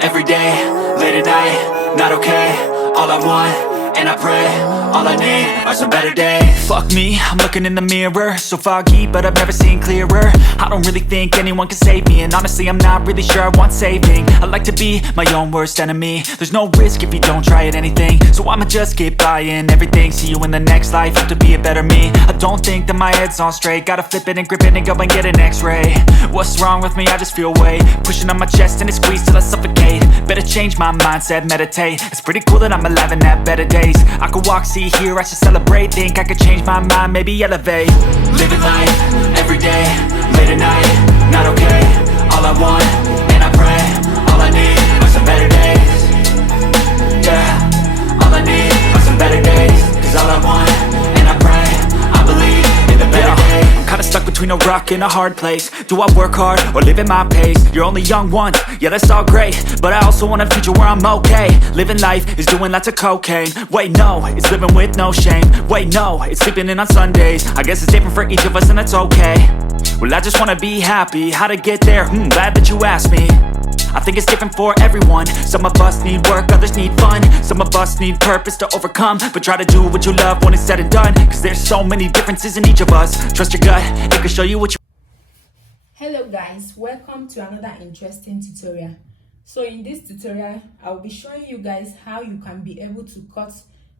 every day, late at night, not okay. All I want, and I pray, all I need are some better days. Fuck me, I'm looking in the mirror, so foggy, but I've never seen clearer. I don't really think anyone can save me, and honestly I'm not really sure I want saving. I like to be my own worst enemy. There's no risk if you don't try at anything, so I'ma just keep buying everything. See you in the next life, have to be a better me. I don't think that my head's on straight, gotta flip it and grip it and go and get an x-ray. What's wrong with me? I just feel weight pushing on my chest and it squeezes till I suffocate. Better change my mindset, meditate. It's pretty cool that I'm alive and have better days. I could walk, see, hear, I should celebrate. Think I could change my mind, maybe elevate. Living life, every day, late at night, not okay. All I want, and I pray, all I need are some better days. Yeah, all I need are some better days. Cause all I want, and I pray, I believe in the better days. I'm kinda stuck between a rock and a hard place. Do I work hard or live at my pace? You're only young once, yeah that's all great, but I also want a future where I'm okay. Living life is doing lots of cocaine. Wait no, it's living with no shame. Wait no, it's sleeping in on Sundays. I guess it's different for each of us and that's okay. Well I just wanna be happy, how to get there? Glad that you asked me. I think it's different for everyone. Some of us need work, others need fun. Some of us need purpose to overcome. But try to do what you love when it's said and done. Cause there's so many differences in each of us. Trust your gut, it can show you what you... Hello guys, welcome to another interesting tutorial. So in this tutorial, I'll be showing you guys how you can be able to cut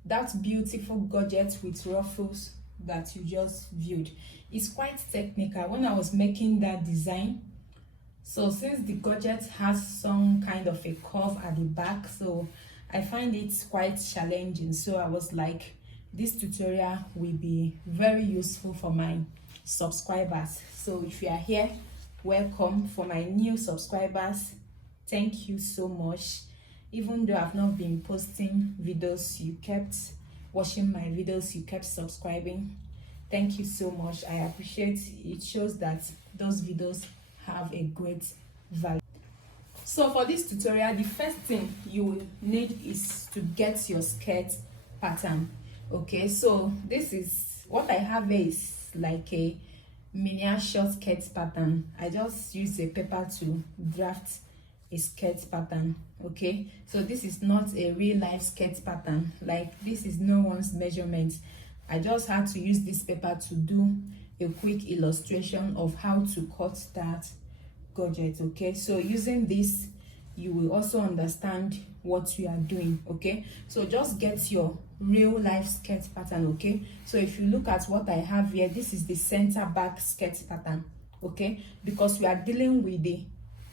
that beautiful Godget with ruffles that you just viewed. It's quite technical. When I was making that design, so since the Godget has some kind of a curve at the back, so I find it quite challenging. So I was like, this tutorial will be very useful for my subscribers. So if you are here, welcome. For my new subscribers, thank you so much. Even though I've not been posting videos, you kept watching my videos, you kept subscribing. Thank you so much. I appreciate it. Shows that those videos have a great value. So for this tutorial, the first thing you will need is to get your skirt pattern. Okay, so this is what I have here is like a miniature skirt pattern. I just use a paper to draft a skirt pattern. Okay, so this is not a real life skirt pattern, like this is no one's measurement. I just had to use this paper to do a quick illustration of how to cut that Godget. Okay, so using this you will also understand what you are doing. Okay, so just get your real life skirt pattern. Okay, so if you look at what I have here, this is the center back skirt pattern. Okay, because we are dealing with the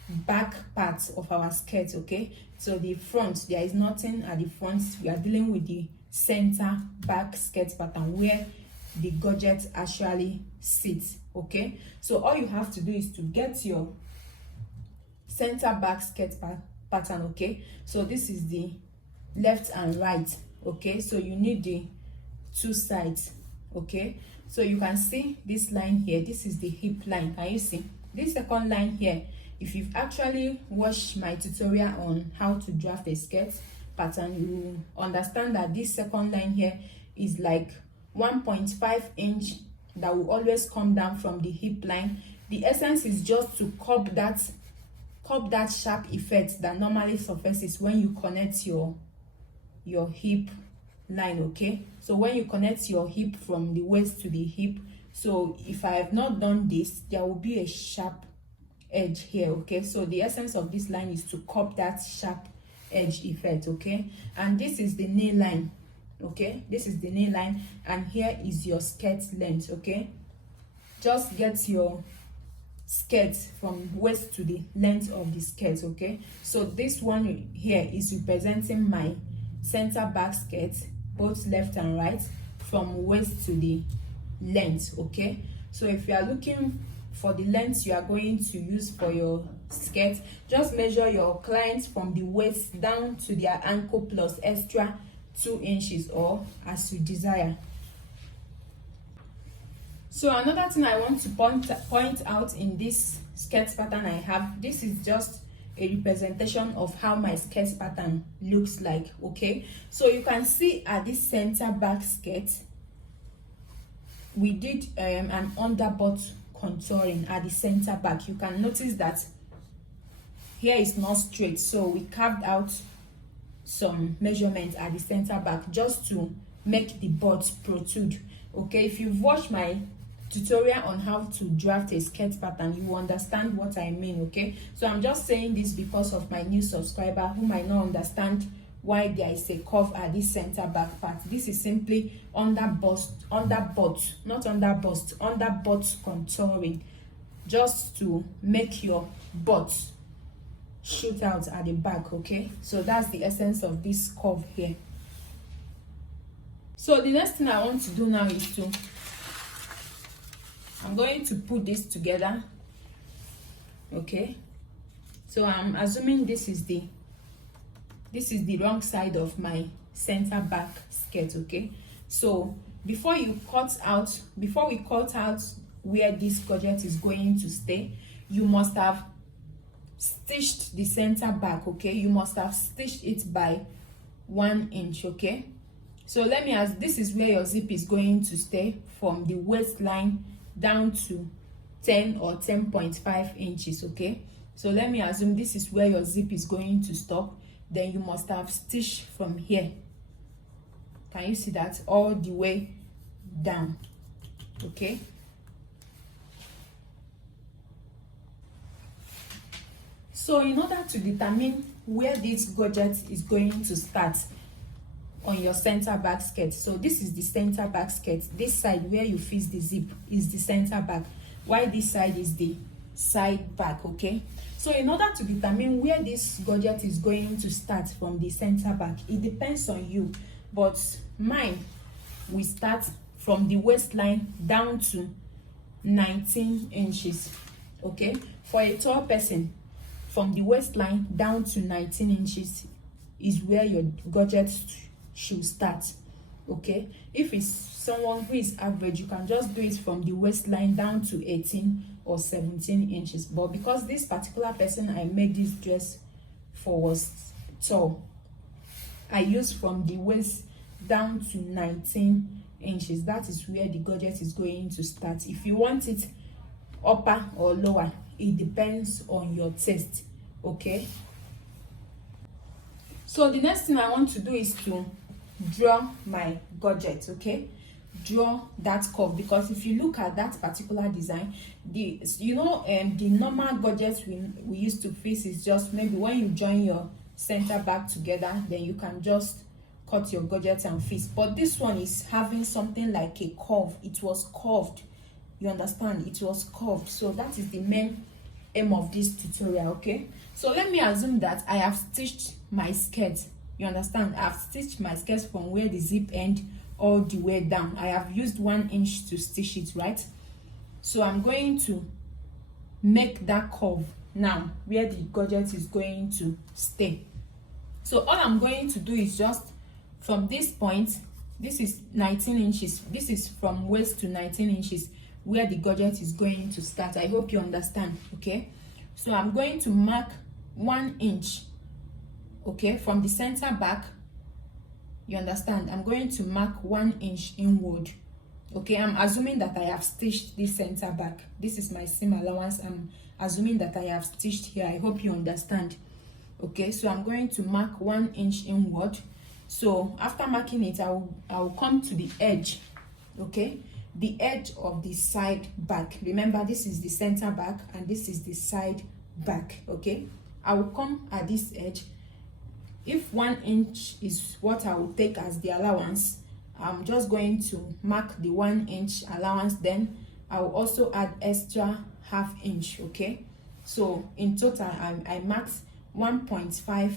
back part of our skirt. Okay, so the front, there is nothing at the front. We are dealing with the center back skirt pattern where the Godget actually sits. Okay, so all you have to do is to get your center back skirt pattern. Okay, so this is the left and right. Okay, so you need the two sides. Okay, so you can see this line here, this is the hip line. Can you see this second line here? If you've actually watched my tutorial on how to draft a skirt pattern, you understand that this second line here is like 1.5 inch that will always come down from the hip line. The essence is just to curb that sharp effect that normally surfaces when you connect your hip line. Okay, so when you connect your hip from the waist to the hip, so if I have not done this, there will be a sharp edge here. Okay, so the essence of this line is to curb that sharp edge effect. Okay, and this is the knee line. Okay, this is the knee line, and here is your skirt length. Okay, just get your skirt from waist to the length of the skirt. Okay, so this one here is representing my center back skirt, both left and right, from waist to the length. Okay, so if you are looking for the length you are going to use for your skirt, just measure your client from the waist down to their ankle plus extra 2 inches, or as you desire. So another thing I want to point out in this skirt pattern I have, this is just a representation of how my skirt pattern looks like. Okay, so you can see at this center back skirt we did an underbutt contouring at the center back. You can notice that here is not straight, so we carved out some measurements at the center back just to make the butt protrude. Okay, if you've watched my tutorial on how to draft a skirt pattern, you will understand what I mean. Okay, so I'm just saying this because of my new subscriber who might not understand why there is a curve at this center back part. This is simply under butt contouring, just to make your butt shoot out at the back. Okay, so that's the essence of this curve here. So the next thing I want to do now is I'm going to put this together. Okay, so I'm assuming this is the wrong side of my center back skirt. Okay, so before we cut out where this gorget is going to stay, you must have stitched the center back. Okay, you must have stitched it by 1 inch. Okay, so let me ask, this is where your zip is going to stay from the waistline down to 10 or 10.5 inches. Okay, so let me assume this is where your zip is going to stop. Then you must have stitched from here, can you see that, all the way down. Okay, so in order to determine where this gorget is going to start on your center back skirt, so this is the center back skirt, this side where you fix the zip is the center back, while this side is the side back. Okay, so in order to determine where this gorget is going to start from the center back, it depends on you, but mine will start from the waistline down to 19 inches. Okay, for a tall person, from the waistline down to 19 inches is where your gorget should start. Okay, if it's someone who is average, you can just do it from the waistline down to 18 or 17 inches, but because this particular person I made this dress for was tall, I used from the waist down to 19 inches. That is where the gorget is going to start. If you want it upper or lower, it depends on your taste. Okay, so the next thing I want to do is to draw my gorget. Okay, draw that curve, because if you look at that particular design, the normal gorget we used to fix is just maybe when you join your center back together, then you can just cut your gorget and fix. But this one is having something like a curve. It was curved, you understand, it was curved. So that is the main aim of this tutorial. Okay, so let me assume that I have stitched my skirt, you understand, I've stitched my skirt from where the zip end all the way down. I have used 1 inch to stitch it, right? So I'm going to make that curve now where the gorget is going to stay. So all I'm going to do is just from this point, this is 19 inches, this is from waist to 19 inches where the gorget is going to start. I hope you understand. Okay, so I'm going to mark 1 inch. Okay, from the center back, you understand, I'm going to mark 1 inch inward. Okay, I'm assuming that I have stitched this center back. This is my seam allowance. I'm assuming that I have stitched here. I hope you understand. Okay, so I'm going to mark 1 inch inward. So after marking it, I will come to the edge. Okay, the edge of the side back. Remember, this is the center back and this is the side back. Okay, I will come at this edge. If 1 inch is what I will take as the allowance, I'm just going to mark the 1 inch allowance, then I will also add extra ½ inch. Okay, so in total I marked 1.5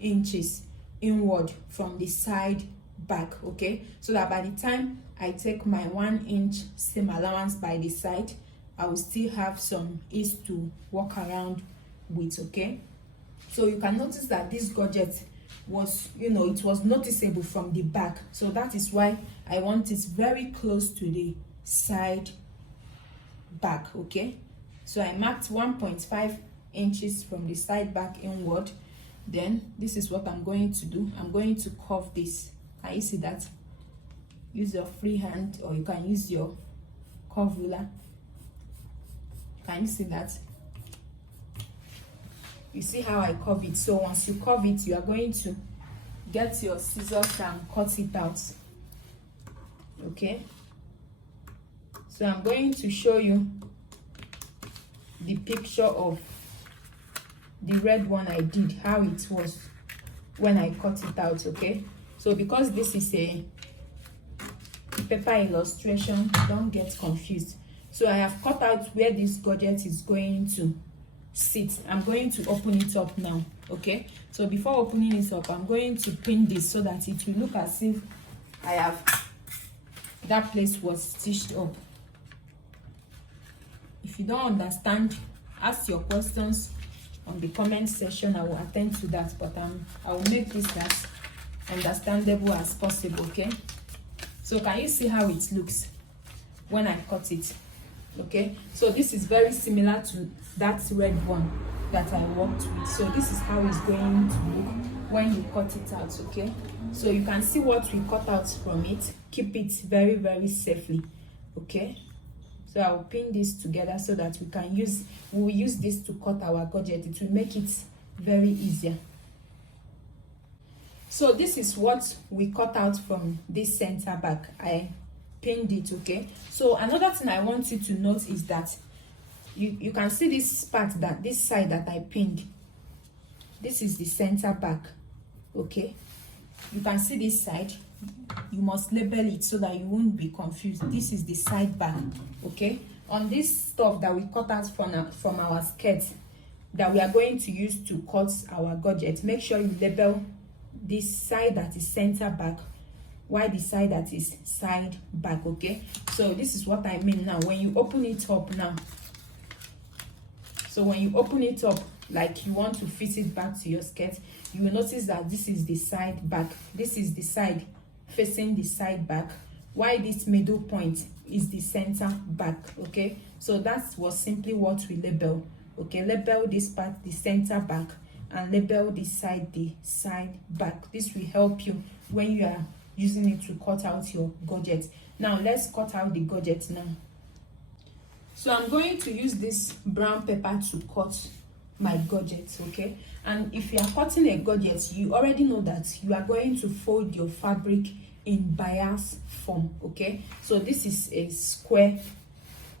inches inward from the side back. Okay, so that by the time I take my 1 inch seam allowance by the side, I will still have some ease to walk around with. Okay, so you can notice that this gorget was, it was noticeable from the back, so that is why I want it very close to the side back. Okay, so I marked 1.5 inches from the side back inward. Then this is what I'm going to do. I'm going to curve this. Can you see that? Use your free hand or you can use your curve ruler. Can you see that? You see how I curve it? So once you curve it, you are going to get your scissors and cut it out. Okay, so I'm going to show you the picture of the red one I did, how it was when I cut it out. Okay, so because this is a paper illustration, don't get confused. So I have cut out where this Godget is going to sit. I'm going to open it up now. Okay, so before opening it up, I'm going to pin this so that it will look as if I have that place was stitched up. If you don't understand, ask your questions on the comment section. I will attend to that, but I will make this as understandable as possible. Okay, so can you see how it looks when I cut it? Okay, so this is very similar to that red one that I worked with. So this is how it's going to look when you cut it out. Okay, so you can see what we cut out from it. Keep it very, very safely. Okay, so I will pin this together so that we will use this to cut our Godget. It will make it very easier. So this is what we cut out from this center back. I pinned it. Okay, so another thing I want you to note is that you can see this part, that this side that I pinned, this is the center back. Okay, you can see this side. You must label it so that you won't be confused. This is the side back. Okay, on this stuff that we cut out from our skirt that we are going to use to cut our Godget, make sure you label this side that is center back, while the side that is side back. Okay, so this is what I mean now. When you open it up now, so when you open it up like you want to fit it back to your skirt, you will notice that this is the side back, this is the side facing the side back, while this middle point is the center back. Okay, so that was simply what we label. Okay, label this part the center back and label this side the side back. This will help you when you are using it to cut out your Godget. Now let's cut out the Godget now. So I'm going to use this brown paper to cut my Godget. Okay, and if you are cutting a Godget, you already know that you are going to fold your fabric in bias form. Okay, so this is a square.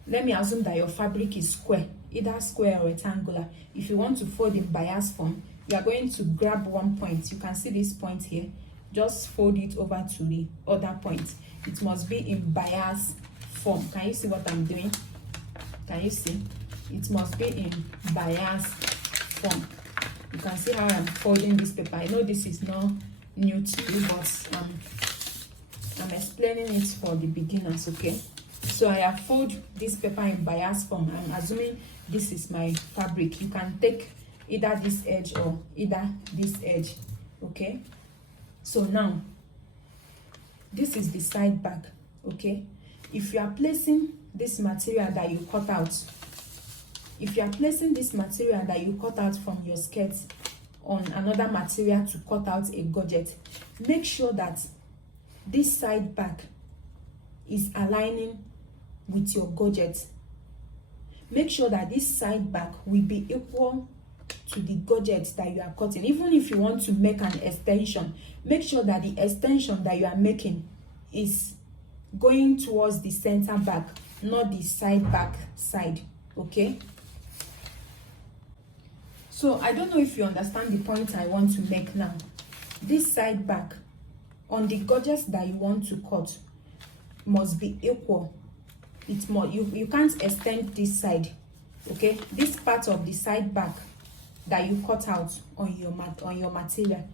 Let me assume that your fabric is square, either square or rectangular. If you want to fold in bias form, you are going to grab one point. You can see this point here, just fold it over to the other point. It must be in bias form. Can you see what I'm doing? Can you see? It must be in bias form. You can see how I'm folding this paper. I know this is not new to you, but I'm explaining it for the beginners. Okay, so I have folded this paper in bias form. I'm assuming this is my fabric. You can take either this edge or either this edge. Okay, so now this is the side back. Okay, if you are placing this material that you cut out, if you are placing this material that you cut out from your skirt on another material to cut out a Godget, make sure that this side back is aligning with your Godget. Make sure that this side back will be equal to the Godget that you are cutting. Even if you want to make an extension, make sure that the extension that you are making is going towards the center back, not the side back side. Okay, so I don't know if you understand the point I want to make now. This side back on the Godget that you want to cut must be equal. It's more, you can't extend this side. Okay, this part of the side back that you cut out on your material,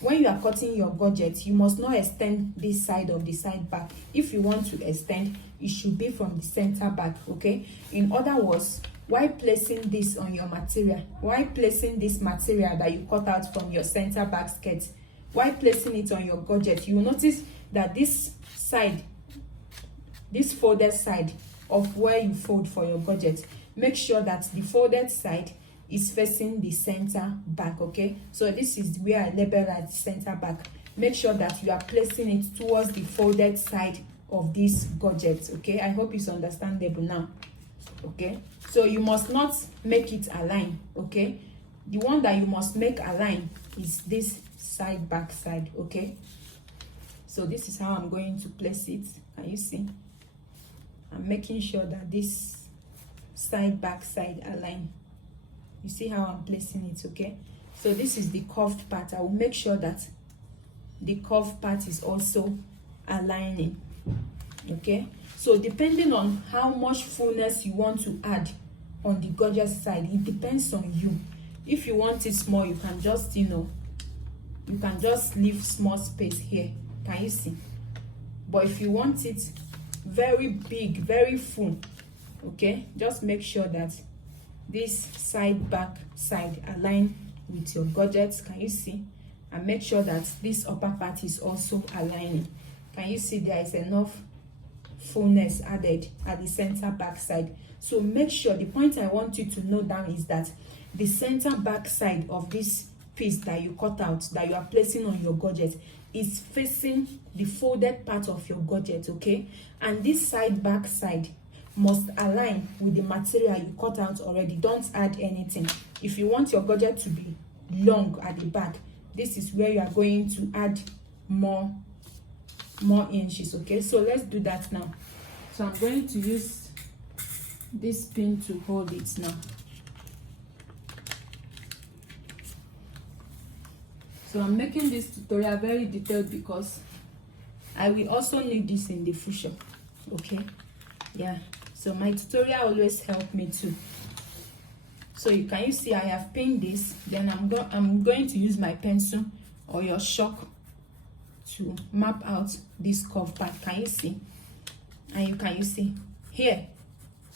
when you are cutting your Godget, you must not extend this side of the side back. If you want to extend, it should be from the center back. Okay, in other words, while placing this on your material, while placing this material that you cut out from your center back skirt, while placing it on your Godget, you will notice that this side, this folded side of where you fold for your Godget, make sure that the folded side is facing the center back. Okay, so this is where I label as center back. Make sure that you are placing it towards the folded side of this Godget. Okay, I hope it's understandable now. Okay, so you must not make it align. Okay, the one that you must make align is this side back side. Okay, so this is how I'm going to place it. Can you see? I'm making sure that this side back side align. You see how I'm placing it? Okay, so this is the curved part. I will make sure that the curved part is also aligning. Okay, so depending on how much fullness you want to add on the gorgeous side, it depends on you. If you want it small, you can just, you know, you can just leave small space here. Can you see? But if you want it very big, very full, okay, just make sure that this side back side align with your gorgets. Can you see? And make sure that this upper part is also aligning. Can you see there is enough fullness added at the center back side? So make sure, the point I want you to note down is that the center back side of this piece that you cut out, that you are placing on your gorget, is facing the folded part of your gorget. Okay, and this side back side must align with the material you cut out already. Don't add anything. If you want your gorget to be long at the back, this is where you are going to add more inches. Okay, so let's do that now. So I'm going to use this pin to hold it now. So I'm making this tutorial very detailed because I will also need this in the future. Okay, yeah, so my tutorial always help me too. So you see I have pinned this. Then I'm going to use my pencil or your chalk to map out this curve part. Can you see? And you see here,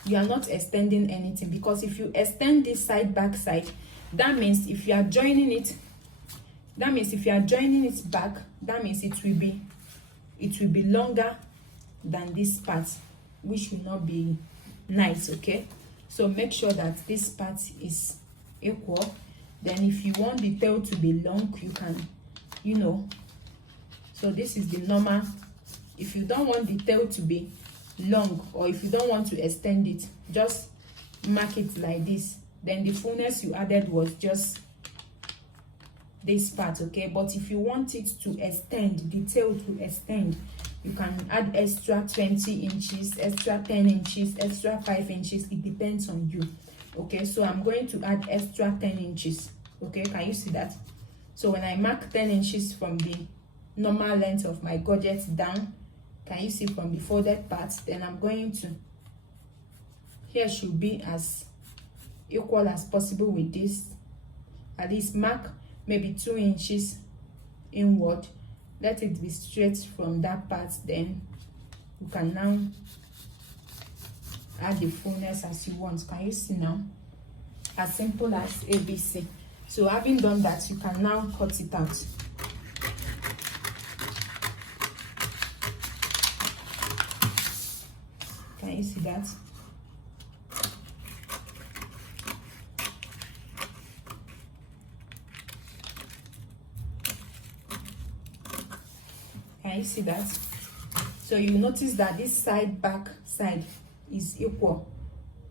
you are not extending anything, because if you extend this side back side, that means if you are joining it back, that means it will be longer than this part, which will not be nice. Okay, so make sure that this part is equal. Then if you want the tail to be long, you can, you know, so this is the normal. If you don't want the tail to be long, or if you don't want to extend it, just mark it like this. Then the fullness you added was just this part. Okay, but if you want it to extend, the tail to extend, you can add extra 20 inches, extra 10 inches, extra 5 inches. It depends on you. Okay, so I'm going to add extra 10 inches. Okay, can you see that? So when I mark 10 inches from the normal length of my gorget down, can you see, from the folded part, then I'm going to, here should be as equal as possible with this. At least mark maybe 2 inches inward. Let it be straight from that part. Then you can now add the fullness as you want. Can you see now? As simple as ABC. So having done that, you can now cut it out. Can you see that? Can you see that? So you notice that this side back side is equal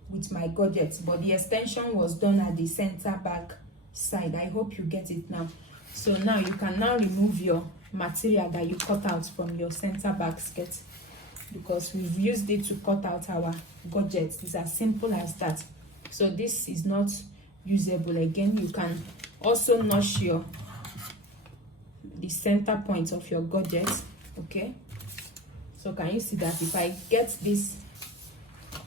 with my gorget, but the extension was done at the center back side. I hope you get it now. So now you can now remove your material that you cut out from your center back skirt, because we've used it to cut out our gorget. It's as simple as that. So this is not usable again. You can also notch the center point of your gorget. Okay, so can you see that if I get this,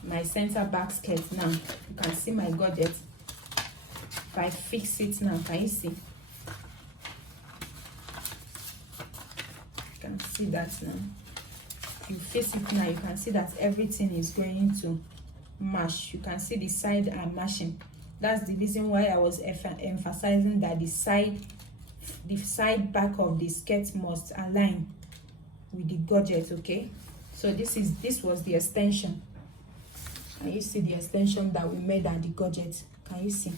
my center back skirt now, you can see my gorget. If I fix it now, can you see? You can see that now. You fix it now, you can see that everything is going to match. You can see the side are matching. That's the reason why I was emphasizing that the side back of the skirt must align with the gorget. Okay, so this was the extension. Can you see the extension that we made at the gorget? Can you see?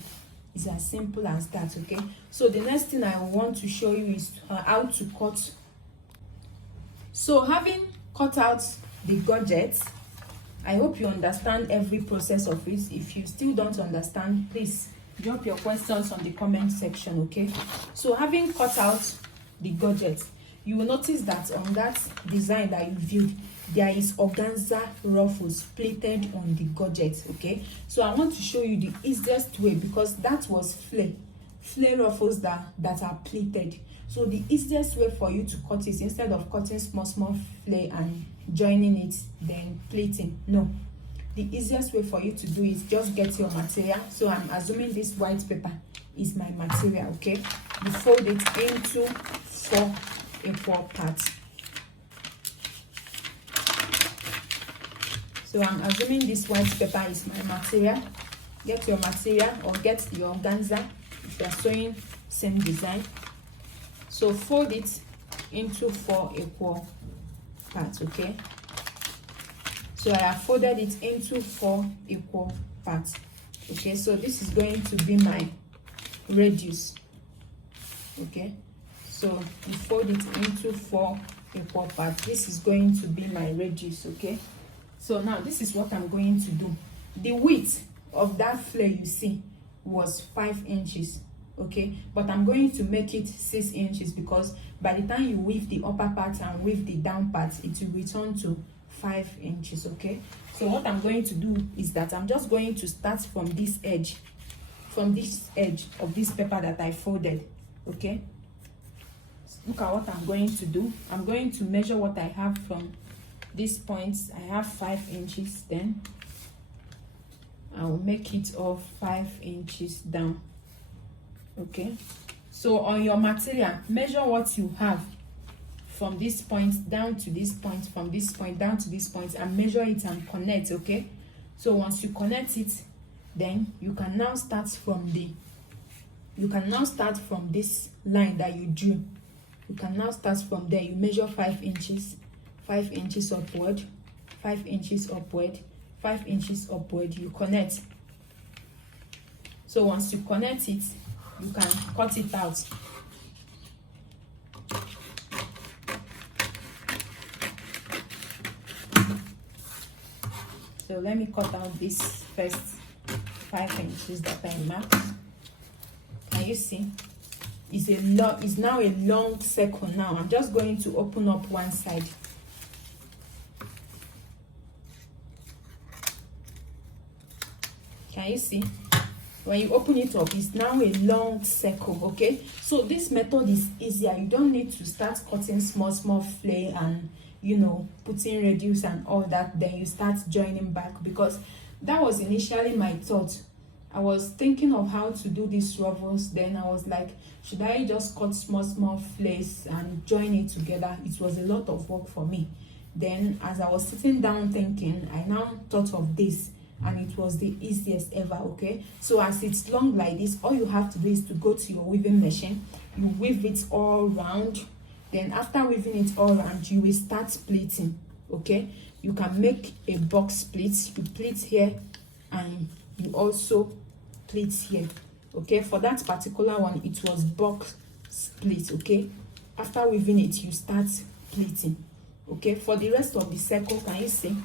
It's as simple as that. Okay, so the next thing I want to show you is how to cut. So having cut out the gorget, I hope you understand every process of it. If you still don't understand, please drop your questions on the comment section. Okay, so having cut out the Godget, you will notice that on that design that you viewed, there is organza ruffles plated on the Godget. Okay, so I want to show you the easiest way, because that was flare ruffles that are pleated. So the easiest way for you to cut it, instead of cutting small flare and joining it then pleating, no, the easiest way for you to do is just get your material. So I'm assuming this white paper is my material. Okay, you fold it into 4 equal parts. So I'm assuming this white paper is my material. Get your material, or get your organza if you are sewing same design. So fold it into 4 equal parts. Okay, so I have folded it into 4 equal parts. Okay, so this is going to be my radius. Okay, so you fold it into 4 equal parts. This is going to be my radius. Okay, so now this is what I'm going to do. The width of that flare you see was 5 inches. Okay, but I'm going to make it 6 inches, because by the time you weave the upper part and weave the down part, it will return to 5 inches. Okay, so what I'm going to do is that I'm just going to start from this edge of this paper that I folded. Okay, look at what I'm going to do. I'm going to measure what I have from this point. I have 5 inches, then I will make it of 5 inches down. Okay, so on your material, measure what you have from this point down to this point, from this point down to this point, and measure it and connect. Okay, so once you connect it, then you can now start from this line that you drew. You can now start from there. You measure 5 inches, 5 inches upward, 5 inches upward, 5 inches upward. You connect. So once you connect it, you can cut it out. So let me cut out this first 5 inches that I marked. Can you see? It's now a long circle. Now I'm just going to open up one side. Can you see? When you open it up, it's now a long circle. Okay, so this method is easier. You don't need to start cutting small flare and, you know, putting radius and all that, then you start joining back, because that was initially my thought. I was thinking of how to do these ruffles, then I was like, should I just cut small flares and join it together? It was a lot of work for me. Then as I was sitting down thinking, I now thought of this, and it was the easiest ever. Okay, so as it's long like this, all you have to do is to go to your weaving machine, you weave it all round. Then after weaving it all round, you will start pleating. Okay, you can make a box split. You pleat here and you also pleat here. Okay, for that particular one, it was box split. Okay, after weaving it, you start pleating. Okay, for the rest of the circle, can you see?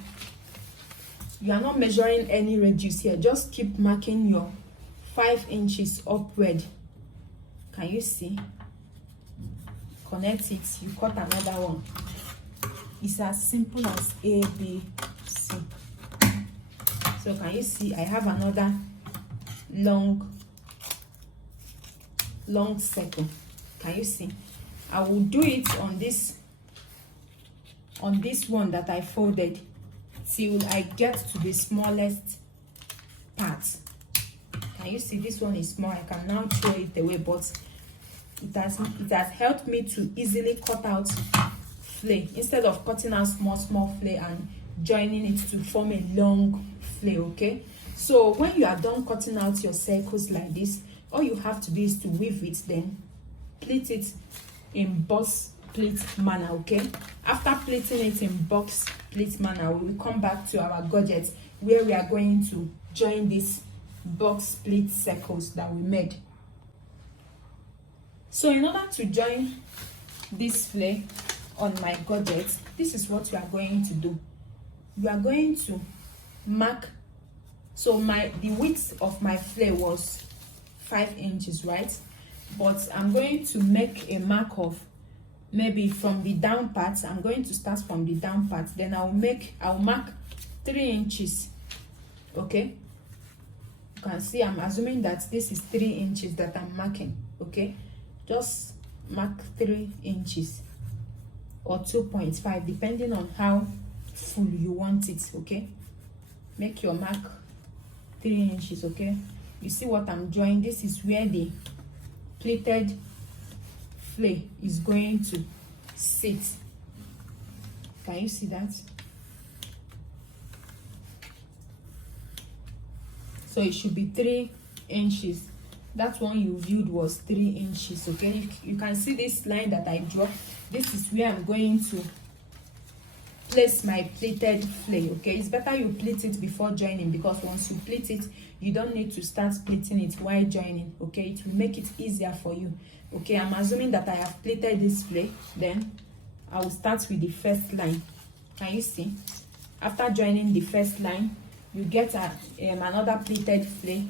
You are not measuring any radius here. Just keep marking your 5 inches upward. Can you see? Connect it. You cut another one. It's as simple as A, B, C. So can you see? I have another long circle. Can you see? I will do it on this one that I folded till I get to the smallest part. Can you see? This one is small. I can now throw it away, but it has helped me to easily cut out flare, instead of cutting out small flare and joining it to form a long flare. Okay, so when you are done cutting out your circles like this, all you have to do is to weave it, then pleat it in box pleat manner. Okay, after pleating it in box pleat manner, we will come back to our Godget, where we are going to join these box pleat circles that we made. So in order to join this flare on my Godget, this is what you are going to do. You are going to mark. So the width of my flare was 5 inches, right? But I'm going to make a mark of maybe from the down part. I'm going to start from the down part, then I'll mark 3 inches. Okay, you can see I'm assuming that this is 3 inches that I'm marking. Okay, just mark 3 inches or 2.5 depending on how full you want it. Okay, make your mark 3 inches. Okay, you see what I'm drawing? This is where the pleated flay is going to sit. Can you see that? So it should be 3 inches. That one you viewed was 3 inches. Okay, you can see this line that I draw. This is where I'm going to place my pleated flay. Okay, it's better you pleat it before joining, because once you pleat it, you don't need to start pleating it while joining. Okay, it will make it easier for you. Okay, I'm assuming that I have pleated this flay. Then I will start with the first line. Can you see? After joining the first line, you get another pleated flay,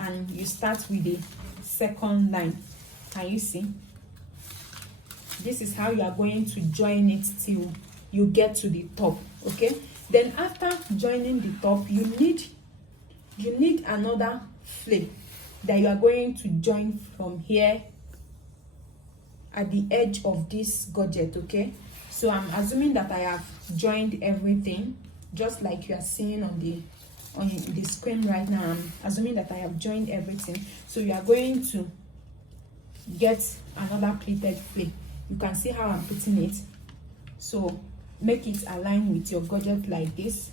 and you start with the second line. Can you see? This is how you are going to join it till you get to the top. Okay, then after joining the top, you need another flay that you are going to join from here at the edge of this Godget. Okay, so I'm assuming that I have joined everything just like you are seeing on the screen right now. I'm assuming that I have joined everything. So you are going to get another pleated flay. You can see how I'm putting it. So make it align with your Godget like this.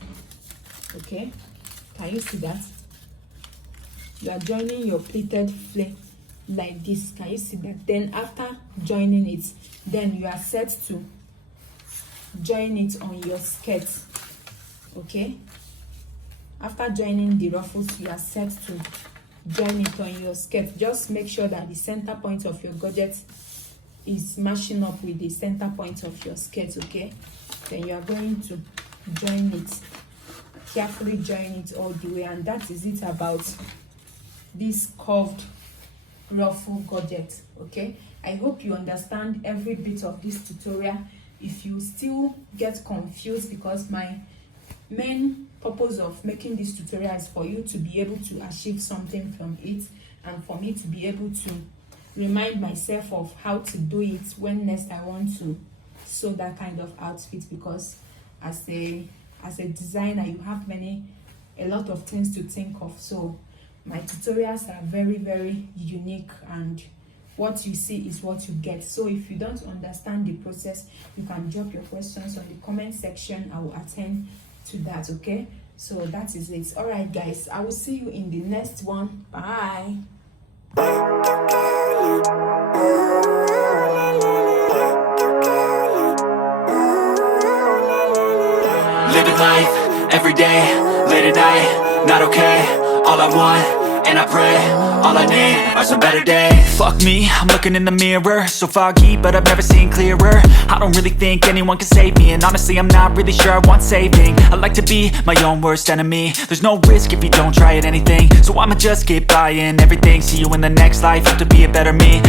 Okay, can you see that? You are joining your pleated flay like this. Can you see that? Then after joining it, then you are set to join it on your skirt. Okay, after joining the ruffles, you are set to join it on your skirt. Just make sure that the center point of your Godget is matching up with the center point of your skirt. Okay, then you are going to join it, carefully join it all the way, and that is it about this curved ruffle Godget. Okay, I hope you understand every bit of this tutorial. If you still get confused, because my main purpose of making this tutorial is for you to be able to achieve something from it, and for me to be able to remind myself of how to do it when next I want to sew that kind of outfit. Because as a designer, you have a lot of things to think of. So my tutorials are very, very unique, and what you see is what you get. So if you don't understand the process, you can drop your questions on the comment section. I will attend to that. Okay, so that is it. All right guys, I will see you in the next one. Bye. Living life, every day, late at night, not okay. All I want, and I pray, all I need are some better days. Fuck me, I'm looking in the mirror, so foggy, but I've never seen clearer. I don't really think anyone can save me, and honestly I'm not really sure I want saving. I like to be my own worst enemy. There's no risk if you don't try at anything, so I'ma just keep buying everything. See you in the next life, have to be a better me.